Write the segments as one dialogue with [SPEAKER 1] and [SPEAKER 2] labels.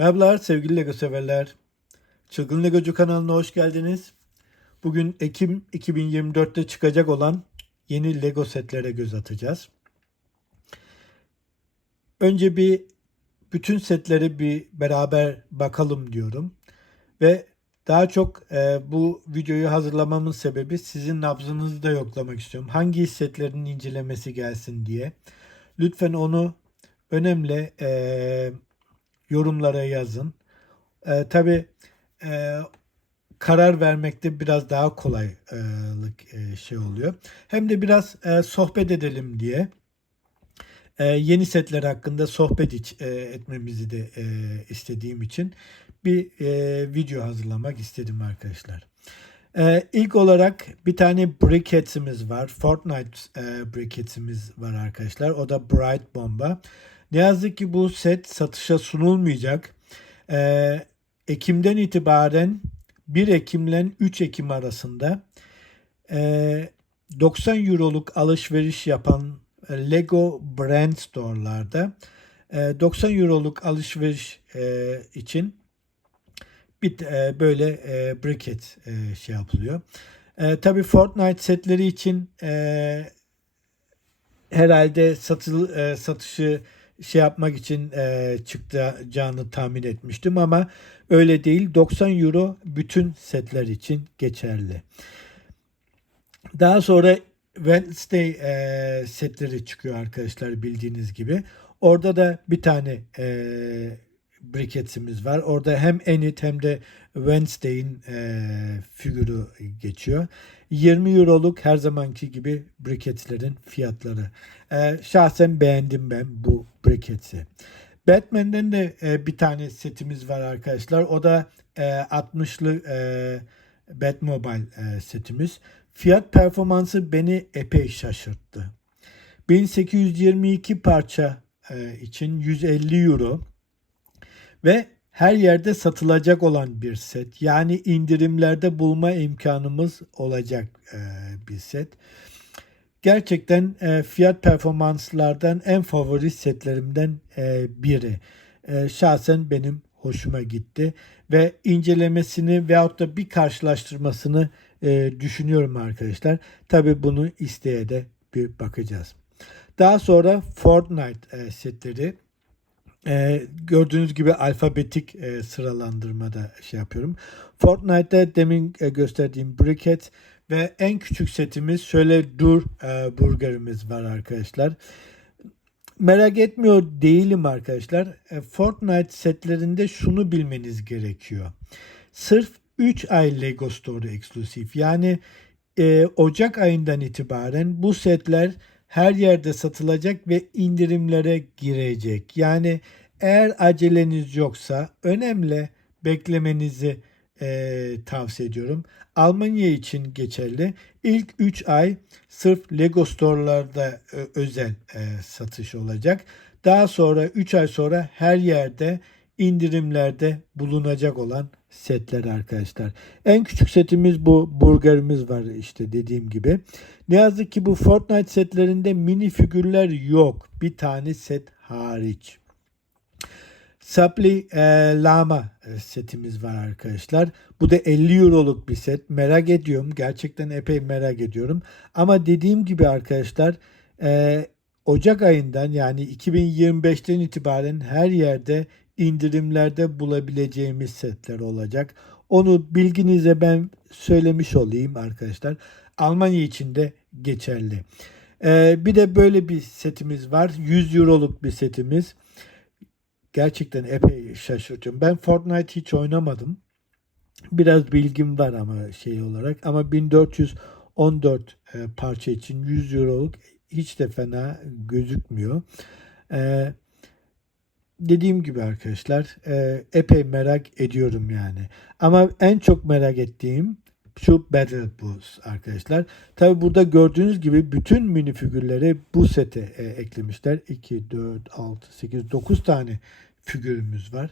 [SPEAKER 1] Merhabalar sevgili Lego severler. Çılgın Legocu kanalına hoş geldiniz. Bugün Ekim 2024'te çıkacak olan yeni Lego setlere göz atacağız. Önce bir bütün setleri bir beraber bakalım diyorum. Ve daha çok e, bu videoyu hazırlamamın sebebi sizin nabzınızı da yoklamak istiyorum. Hangi setlerin incelemesi gelsin diye. Lütfen onu önemli e, yorumlara yazın. E, Tabi karar vermekte biraz daha kolaylık e, şey oluyor. Hem de biraz e, sohbet edelim diye e, yeni setler hakkında sohbet iç, e, etmemizi de e, istediğim için bir e, video hazırlamak istedim arkadaşlar. E, ilk olarak bir tane briquetimiz var. Fortnite e, briquetimiz var arkadaşlar. O da Bright Bomba. Ne yazık ki bu set satışa sunulmayacak. E, Ekim'den itibaren 1 Ekim ile 3 Ekim arasında e, 90 euroluk alışveriş yapan Lego Brand Store'larda e, 90 euroluk alışveriş e, için bir böyle briket şey yapılıyor. Tabii Fortnite setleri için herhalde satıl, satışı şey yapmak için e, çıkacağını tahmin etmiştim ama öyle değil. 90 euro bütün setler için geçerli. Daha sonra Wednesday e, setleri çıkıyor arkadaşlar bildiğiniz gibi. Orada da bir tane e, briketimiz var. Orada hem Enid hem de Wednesday'in e, figürü geçiyor. 20 euroluk her zamanki gibi briketlerin fiyatları. E, şahsen beğendim ben bu briketi. Batman'den de e, bir tane setimiz var arkadaşlar. O da e, 60'lı e, Batmobile e, setimiz. Fiyat performansı beni epey şaşırttı. 1822 parça e, için 150 euro ve her yerde satılacak olan bir set. Yani indirimlerde bulma imkanımız olacak e, bir set. Gerçekten e, fiyat performanslardan en favori setlerimden e, biri. Şahsen benim hoşuma gitti ve incelemesini veyahut da bir karşılaştırmasını düşünüyorum arkadaşlar. Tabi bunu isteye de bir bakacağız. Daha sonra Fortnite setleri e, gördüğünüz gibi alfabetik e, sıralandırmada şey yapıyorum. Fortnite'da demin e, gösterdiğim briket ve en küçük setimiz şöyle dur e, burgerimiz var arkadaşlar. Merak etmiyor değilim arkadaşlar. E, Fortnite setlerinde şunu bilmeniz gerekiyor. Sırf 3 ay Lego Store eksklusif. Yani e, Ocak ayından itibaren bu setler her yerde satılacak ve indirimlere girecek. Yani eğer aceleniz yoksa önemli beklemenizi e, tavsiye ediyorum. Almanya için geçerli. İlk 3 ay sırf Lego Store'larda e, özel e, satış olacak. Daha sonra 3 ay sonra her yerde indirimlerde bulunacak olan setler arkadaşlar. En küçük setimiz bu burgerimiz var işte dediğim gibi. Ne yazık ki bu Fortnite setlerinde mini figürler yok. Bir tane set hariç. Sapli e, Lama e, setimiz var arkadaşlar. Bu da 50 euroluk bir set. Merak ediyorum. Gerçekten epey merak ediyorum. Ama dediğim gibi arkadaşlar e, Ocak ayından yani 2025'ten itibaren her yerde indirimlerde bulabileceğimiz setler olacak. Onu bilginize ben söylemiş olayım arkadaşlar. Almanya için de geçerli. Ee, bir de böyle bir setimiz var. 100 euroluk bir setimiz. Gerçekten epey şaşırtıyorum. Ben Fortnite hiç oynamadım. Biraz bilgim var ama şey olarak. Ama 1414 e, parça için 100 euroluk hiç de fena gözükmüyor. Eee dediğim gibi arkadaşlar e, epey merak ediyorum yani. Ama en çok merak ettiğim şu Battle Boost arkadaşlar. Tabi burada gördüğünüz gibi bütün mini figürleri bu sete e, eklemişler. 2, 4, 6, 8, 9 tane figürümüz var.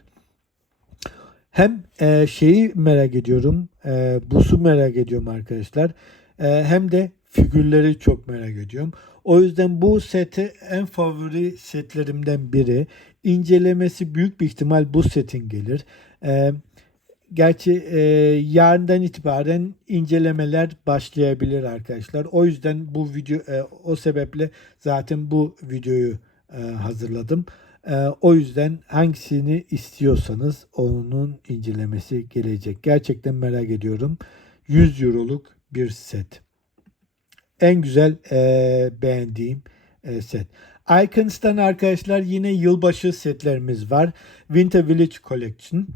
[SPEAKER 1] Hem e, şeyi merak ediyorum. E, busu merak ediyorum arkadaşlar. E, hem de figürleri çok merak ediyorum. O yüzden bu seti en favori setlerimden biri. İncelemesi büyük bir ihtimal bu setin gelir. Ee, gerçi e, yarından itibaren incelemeler başlayabilir arkadaşlar. O yüzden bu video e, o sebeple zaten bu videoyu e, hazırladım. E, o yüzden hangisini istiyorsanız onun incelemesi gelecek. Gerçekten merak ediyorum. 100 euroluk bir set. En güzel e, beğendiğim e, set. Icons'tan arkadaşlar yine yılbaşı setlerimiz var. Winter Village Collection.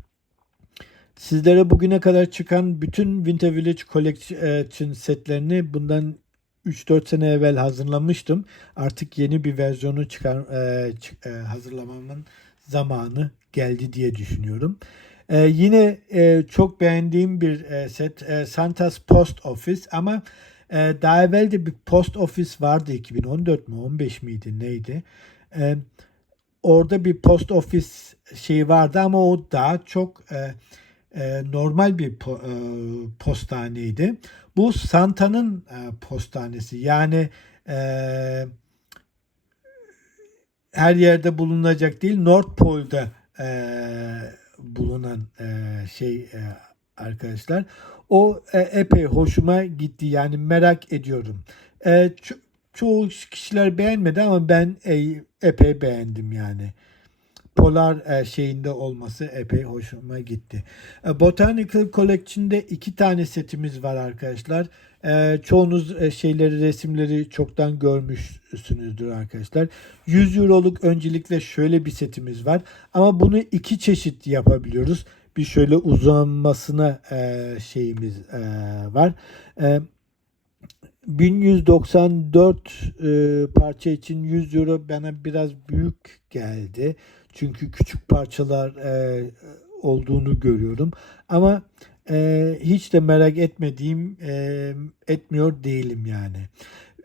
[SPEAKER 1] Sizlere bugüne kadar çıkan bütün Winter Village Collection setlerini bundan 3-4 sene evvel hazırlamıştım. Artık yeni bir versiyonu çıkar e, çık- e, hazırlamamın zamanı geldi diye düşünüyorum. E, yine e, çok beğendiğim bir e, set e, Santa's Post Office ama e, daha evvel de bir Post Office vardı 2014 mu 15 miydi neydi? E, orada bir Post Office şeyi vardı ama o daha çok e, e, normal bir e, postaneydi. Bu Santa'nın e, postanesi. Yani her yerde bulunacak değil, North Pole'da bulunan şey arkadaşlar. O epey hoşuma gitti. Yani merak ediyorum. Ço- çoğu kişiler beğenmedi ama ben epey beğendim yani polar e, şeyinde olması epey hoşuma gitti. E, Botanical Collection'de iki tane setimiz var arkadaşlar. E, çoğunuz şeyleri resimleri çoktan görmüşsünüzdür arkadaşlar. 100 euroluk öncelikle şöyle bir setimiz var. Ama bunu iki çeşit yapabiliyoruz. Bir şöyle uzanmasına şeyimiz var. E, 1194 e, parça için 100 euro bana biraz büyük geldi. Çünkü küçük parçalar e, olduğunu görüyorum. Ama e, hiç de merak etmediğim e, etmiyor değilim yani.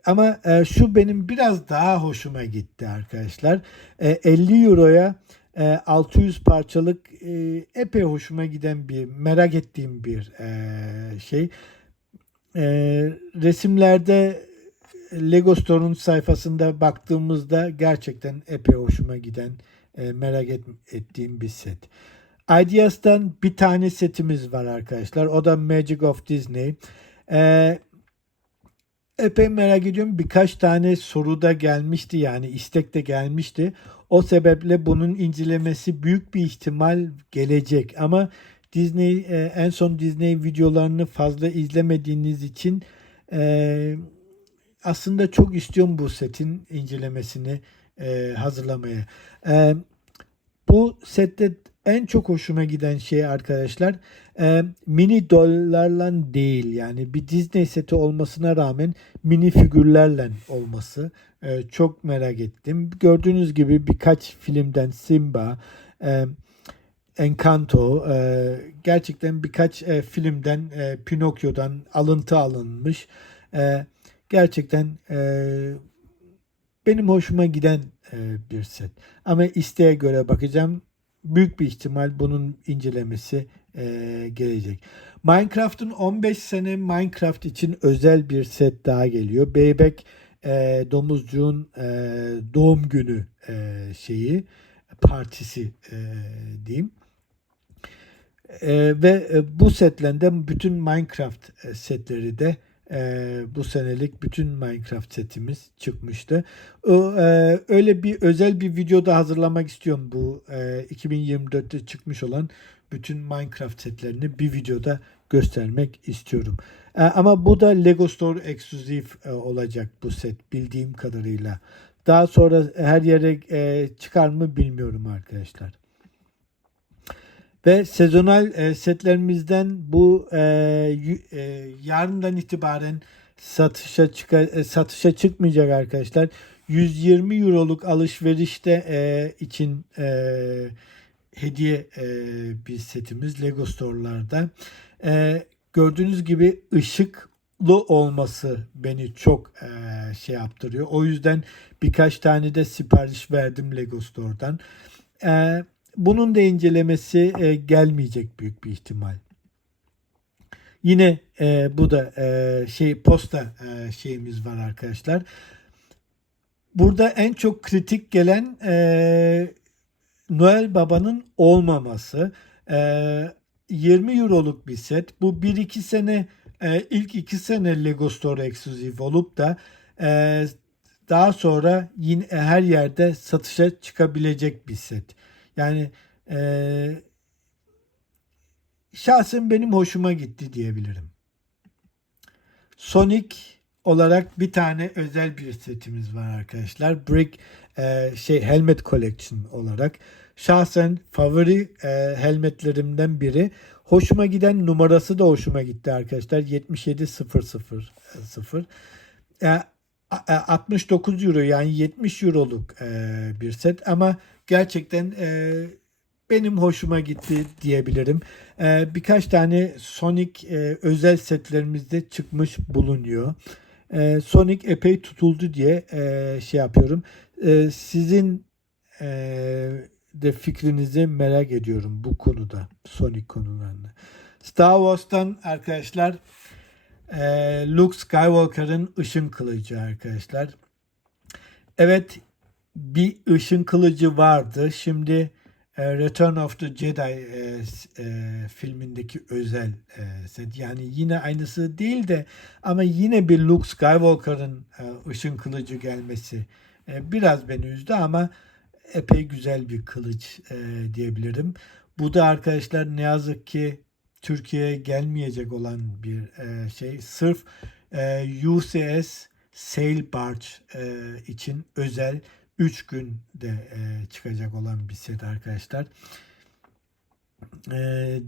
[SPEAKER 1] Ama e, şu benim biraz daha hoşuma gitti arkadaşlar. E, 50 euroya e, 600 parçalık e, epey hoşuma giden bir merak ettiğim bir e, şey. E, resimlerde Lego Store'un sayfasında baktığımızda gerçekten epey hoşuma giden merak et- ettiğim bir set. Ideas'tan bir tane setimiz var arkadaşlar. O da Magic of Disney. E, epey merak ediyorum. Birkaç tane soru da gelmişti yani istek de gelmişti. O sebeple bunun incelemesi büyük bir ihtimal gelecek. Ama Disney e, en son Disney videolarını fazla izlemediğiniz için e, aslında çok istiyorum bu setin incelemesini e, hazırlamaya. E, bu sette en çok hoşuma giden şey arkadaşlar e, mini dolarla değil yani bir Disney seti olmasına rağmen mini figürlerle olması E, çok merak ettim. Gördüğünüz gibi birkaç filmden Simba, e, Encanto e, gerçekten birkaç e, filmden e, Pinokyo'dan alıntı alınmış. E, gerçekten e, benim hoşuma giden e, bir set. Ama isteğe göre bakacağım. Büyük bir ihtimal bunun incelemesi e, gelecek. Minecraft'ın 15 sene Minecraft için özel bir set daha geliyor. Beybek e, domuzcuğun e, doğum günü e, şeyi partisi e, diyeyim. E, ve e, bu setlerde bütün Minecraft e, setleri de e, bu senelik bütün Minecraft setimiz çıkmıştı. O, e, öyle bir özel bir videoda hazırlamak istiyorum bu e, 2024'te çıkmış olan bütün Minecraft setlerini bir videoda göstermek istiyorum. E, ama bu da Lego Store ekskluzif e, olacak bu set bildiğim kadarıyla. Daha sonra her yere e, çıkar mı bilmiyorum arkadaşlar. Ve sezonal e, setlerimizden bu e, e, yarından itibaren satışa çıka, e, satışa çıkmayacak arkadaşlar. 120 euroluk alışverişte e, için e, hediye e, bir setimiz Lego Store'larda. E, gördüğünüz gibi ışıklı olması beni çok e, şey yaptırıyor. O yüzden birkaç tane de sipariş verdim Lego Store'dan. E, bunun da incelemesi e, gelmeyecek büyük bir ihtimal. Yine e, bu da e, şey posta e, şeyimiz var arkadaşlar. burada en çok kritik gelen e, Noel Baba'nın olmaması. E, 20 euroluk bir set. Bu 1-2 sene e, ilk 2 sene Lego Store ekskluzif olup da e, daha sonra yine her yerde satışa çıkabilecek bir set. Yani e, şahsen benim hoşuma gitti diyebilirim. Sonic olarak bir tane özel bir setimiz var arkadaşlar. Brick e, şey Helmet Collection olarak. Şahsen favori e, helmetlerimden biri. Hoşuma giden numarası da hoşuma gitti arkadaşlar. 77000. E, a- a- 69 euro yani 70 euroluk e, bir set ama gerçekten e, benim hoşuma gitti diyebilirim. E, birkaç tane Sonic e, özel setlerimizde çıkmış bulunuyor. E, Sonic epey tutuldu diye e, şey yapıyorum. E, sizin e, de fikrinizi merak ediyorum bu konuda. Sonic konularında. Star Wars'tan arkadaşlar e, Luke Skywalker'ın ışın kılıcı arkadaşlar. Evet bir ışın kılıcı vardı. Şimdi e, Return of the Jedi e, e, filmindeki özel e, set. Yani yine aynısı değil de ama yine bir Luke Skywalker'ın e, ışın kılıcı gelmesi e, biraz beni üzdü ama epey güzel bir kılıç e, diyebilirim. Bu da arkadaşlar ne yazık ki Türkiye'ye gelmeyecek olan bir e, şey. Sırf e, UCS Sail Barge e, için özel 3 günde e, çıkacak olan bir set arkadaşlar. E,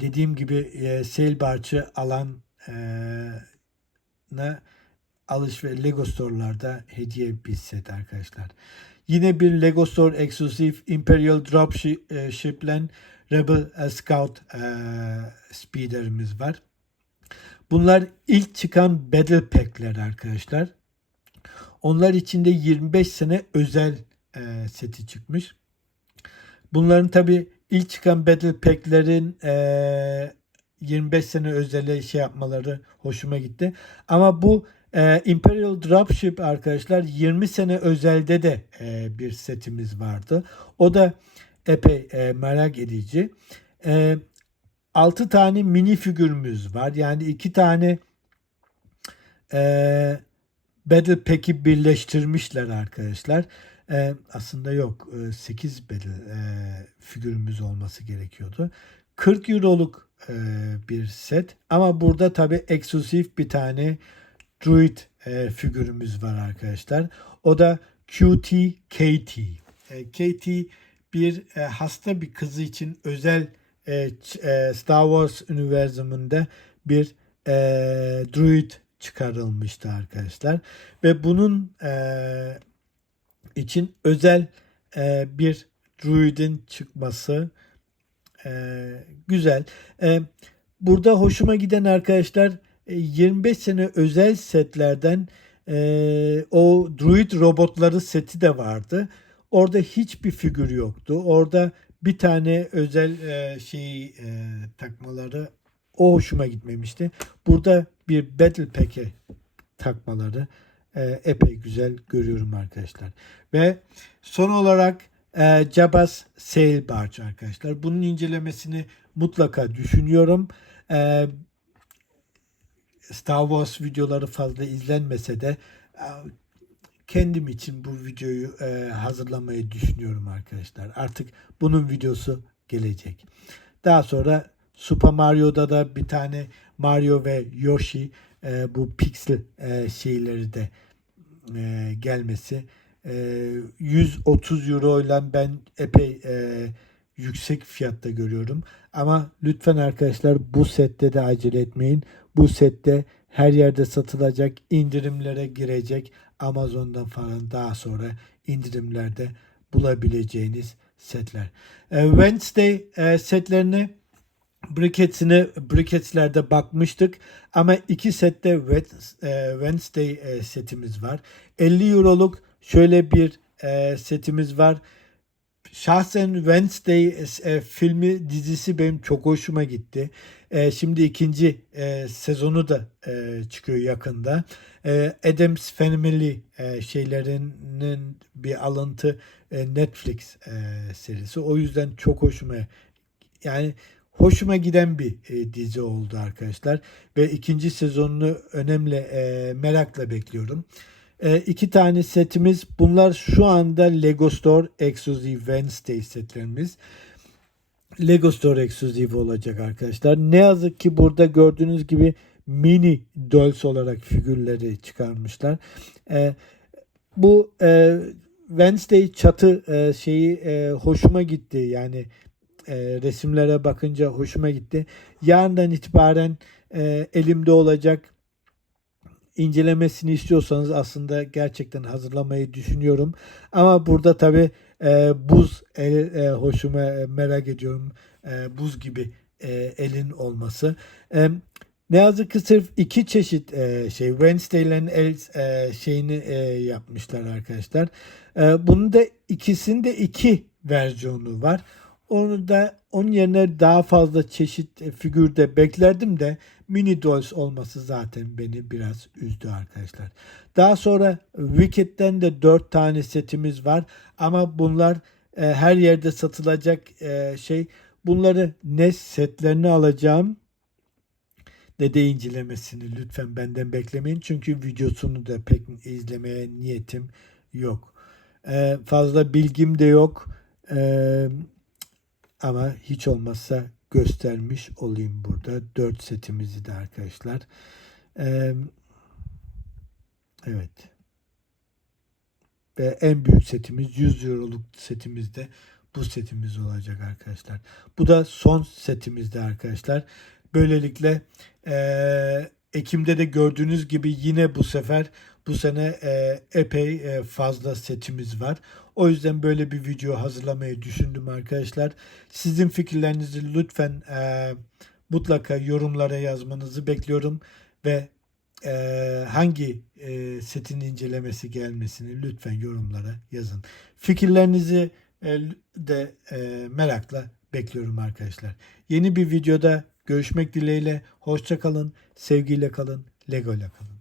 [SPEAKER 1] dediğim gibi e, Sail Barge'ı alan e, alış ve Lego Store'larda hediye bir set arkadaşlar. Yine bir Lego Store eksklusif Imperial Dropship'le Rebel e, Scout e, Speeder'imiz var. Bunlar ilk çıkan Battle Pack'ler arkadaşlar. Onlar içinde 25 sene özel e, seti çıkmış. Bunların tabi ilk çıkan Battle Pack'lerin e, 25 sene özele şey yapmaları hoşuma gitti. Ama bu e, Imperial Dropship arkadaşlar 20 sene özelde de e, bir setimiz vardı. O da epey e, merak edici. E, 6 tane mini figürümüz var. Yani 2 tane e, Battle Pack'i birleştirmişler arkadaşlar. E, aslında yok. E, 8 Battle e, figürümüz olması gerekiyordu. 40 Euro'luk e, bir set. Ama burada tabi eksklusif bir tane Druid e, figürümüz var arkadaşlar. O da QT KT. E, KT bir e, hasta bir kızı için özel e, e, Star Wars universumunda bir e, druid çıkarılmıştı arkadaşlar. Ve bunun e, için özel e, bir druidin çıkması e, güzel. E, burada hoşuma giden arkadaşlar e, 25 sene özel setlerden e, o druid robotları seti de vardı. Orada hiçbir figür yoktu. Orada bir tane özel e, şeyi e, takmaları o hoşuma gitmemişti. Burada bir Battle Pack'e takmaları e, epey güzel görüyorum arkadaşlar. Ve son olarak e, Jabba's Sail Barge arkadaşlar. Bunun incelemesini mutlaka düşünüyorum. E, Star Wars videoları fazla izlenmese de e, kendim için bu videoyu e, hazırlamayı düşünüyorum arkadaşlar. Artık bunun videosu gelecek. Daha sonra Super Mario'da da bir tane Mario ve Yoshi e, bu pixel e, şeyleri de e, gelmesi. E, 130 euro ile ben epey e, yüksek fiyatta görüyorum. Ama lütfen arkadaşlar bu sette de acele etmeyin. Bu sette her yerde satılacak, indirimlere girecek. Amazon'dan falan daha sonra indirimlerde bulabileceğiniz setler. E, Wednesday e, setlerini Brickets'ine Brickets'lerde bakmıştık ama iki sette e, Wednesday e, setimiz var. 50 euroluk şöyle bir e, setimiz var. şahsen Wednesday filmi dizisi benim çok hoşuma gitti. Şimdi ikinci sezonu da çıkıyor yakında. Adams Family şeylerinin bir alıntı Netflix serisi. O yüzden çok hoşuma yani hoşuma giden bir e, dizi oldu arkadaşlar ve ikinci sezonunu önemli e, merakla bekliyorum. E, iki tane setimiz bunlar şu anda Lego Store Exclusive Wednesday setlerimiz. Lego Store Exclusive olacak arkadaşlar. Ne yazık ki burada gördüğünüz gibi mini dolls olarak figürleri çıkarmışlar. E, bu e, Wednesday çatı e, şeyi e, hoşuma gitti. Yani e, resimlere bakınca hoşuma gitti. Yarından itibaren e, elimde olacak. İncelemesini istiyorsanız aslında gerçekten hazırlamayı düşünüyorum. Ama burada tabi e, buz el, e, hoşuma e, merak ediyorum. E, buz gibi e, elin olması. E, ne yazık ki sırf iki çeşit e, şey Wednesday'lerin el e, şeyini e, yapmışlar arkadaşlar. E, bunun da ikisinde iki versiyonu var. Onu da onun yerine daha fazla çeşit e, figürde beklerdim de mini dolls olması zaten beni biraz üzdü arkadaşlar. Daha sonra Wicked'den de 4 tane setimiz var ama bunlar e, her yerde satılacak e, şey. Bunları ne setlerini alacağım ne de incelemesini lütfen benden beklemeyin. Çünkü videosunu da pek izlemeye niyetim yok. E, fazla bilgim de yok. E, ama hiç olmazsa göstermiş olayım burada. 4 setimizi de arkadaşlar. Ee, evet. Ve en büyük setimiz 100 euroluk setimiz de bu setimiz olacak arkadaşlar. Bu da son setimizde arkadaşlar. Böylelikle e, Ekim'de de gördüğünüz gibi yine bu sefer bu sene e, epey e, fazla setimiz var. O yüzden böyle bir video hazırlamayı düşündüm arkadaşlar. Sizin fikirlerinizi lütfen e, mutlaka yorumlara yazmanızı bekliyorum ve e, hangi e, setin incelemesi gelmesini lütfen yorumlara yazın. Fikirlerinizi e, de e, merakla bekliyorum arkadaşlar. Yeni bir videoda görüşmek dileğiyle. Hoşça kalın, sevgiyle kalın, Lego ile kalın.